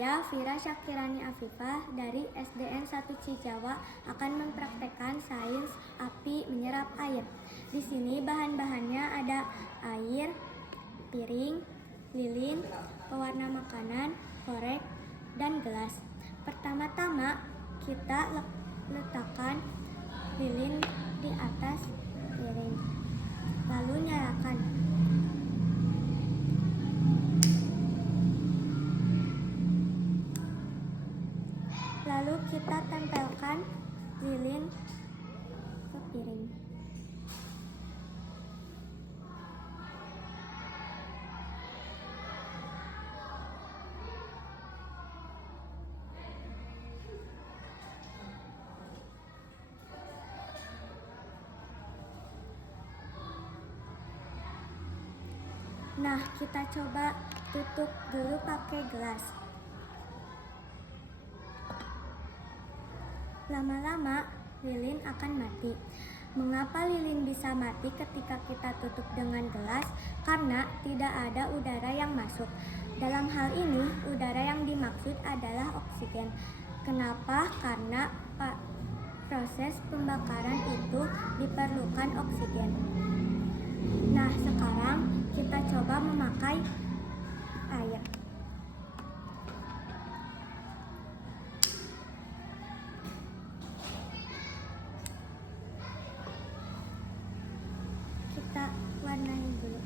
Saya, Vira Syakirani Afifah dari SDN 1 Cijawa akan mempraktekkan sains api menyerap air. Di sini bahan-bahannya ada air, piring, lilin, pewarna makanan, korek, dan gelas. Pertama-tama kita letakkan lilin di atas piring, lalu nyalakan. Lalu kita tempelkan lilin ke piring. Nah, kita coba tutup dulu pakai gelas. Lama-lama lilin akan mati. Mengapa lilin bisa mati ketika kita tutup dengan gelas? Karena tidak ada udara yang masuk. Dalam hal ini, udara yang dimaksud adalah oksigen. Kenapa? Karena proses pembakaran itu diperlukan oksigen. Nah, sekarang kita coba memakai air. Kita warnai dulu.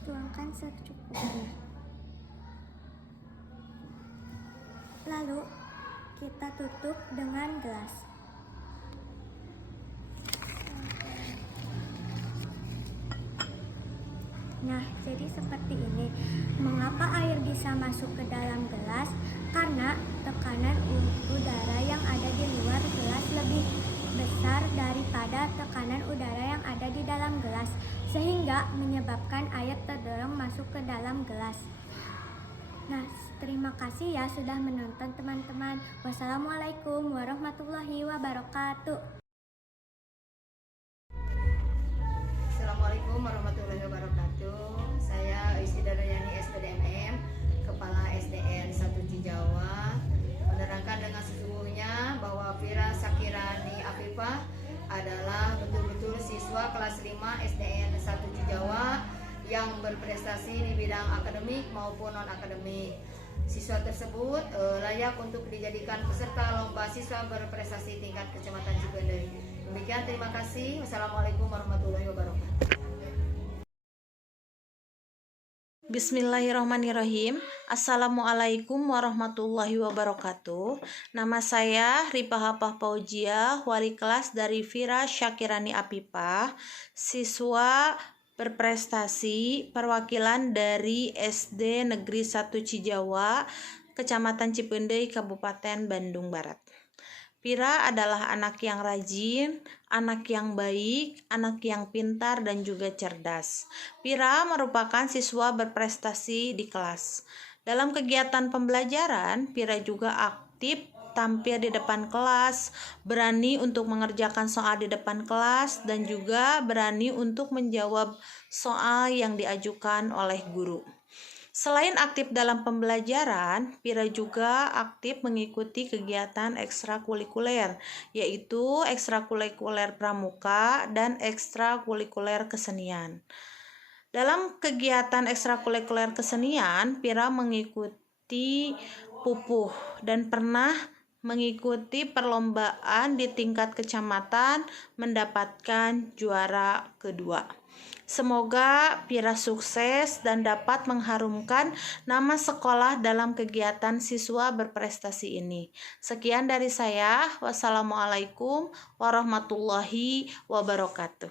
Tuangkan secukupnya. Lalu kita tutup dengan gelas. Nah, jadi seperti ini. Mengapa air bisa masuk ke dalam gelas? Karena tekanan udara yang ada di luar gelas lebih besar daripada tekanan udara yang ada di dalam gelas, sehingga menyebabkan air terdorong masuk ke dalam gelas. Nah, terima kasih ya sudah menonton teman-teman. Wassalamualaikum warahmatullahi wabarakatuh. Assalamualaikum warahmatullahi wabarakatuh. Saya Isida Dayani SPDMM, Kepala SDN 1 Cijawa, menerangkan dengan sesungguhnya bahwa Vira Syakirani Afifah adalah betul-betul siswa kelas 5 SDN 1 Cijawa yang berprestasi di bidang akademik maupun non-akademik. Siswa tersebut layak untuk dijadikan peserta lomba siswa berprestasi tingkat Kecamatan Cipendei. Demikian, terima kasih. Wassalamualaikum warahmatullahi wabarakatuh. Bismillahirrahmanirrahim. Assalamualaikum warahmatullahi wabarakatuh. Nama saya Ripah Hapah Paujia, wali kelas dari Vira Syakirani Afifah, siswa berprestasi perwakilan dari SD Negeri 1 Cijawa, Kecamatan Cipendei, Kabupaten Bandung Barat. Vira adalah anak yang rajin, anak yang baik, anak yang pintar dan juga cerdas. Vira merupakan siswa berprestasi di kelas. Dalam kegiatan pembelajaran, Vira juga aktif tampil di depan kelas, berani untuk mengerjakan soal di depan kelas, dan juga berani untuk menjawab soal yang diajukan oleh guru. Selain aktif dalam pembelajaran, Vira juga aktif mengikuti kegiatan ekstrakurikuler, yaitu ekstrakurikuler pramuka dan ekstrakurikuler kesenian. Dalam kegiatan ekstrakurikuler kesenian, Vira mengikuti pupuh dan pernah mengikuti perlombaan di tingkat kecamatan, mendapatkan juara kedua. Semoga Vira sukses dan dapat mengharumkan nama sekolah dalam kegiatan siswa berprestasi ini. Sekian dari saya. Wassalamualaikum warahmatullahi wabarakatuh.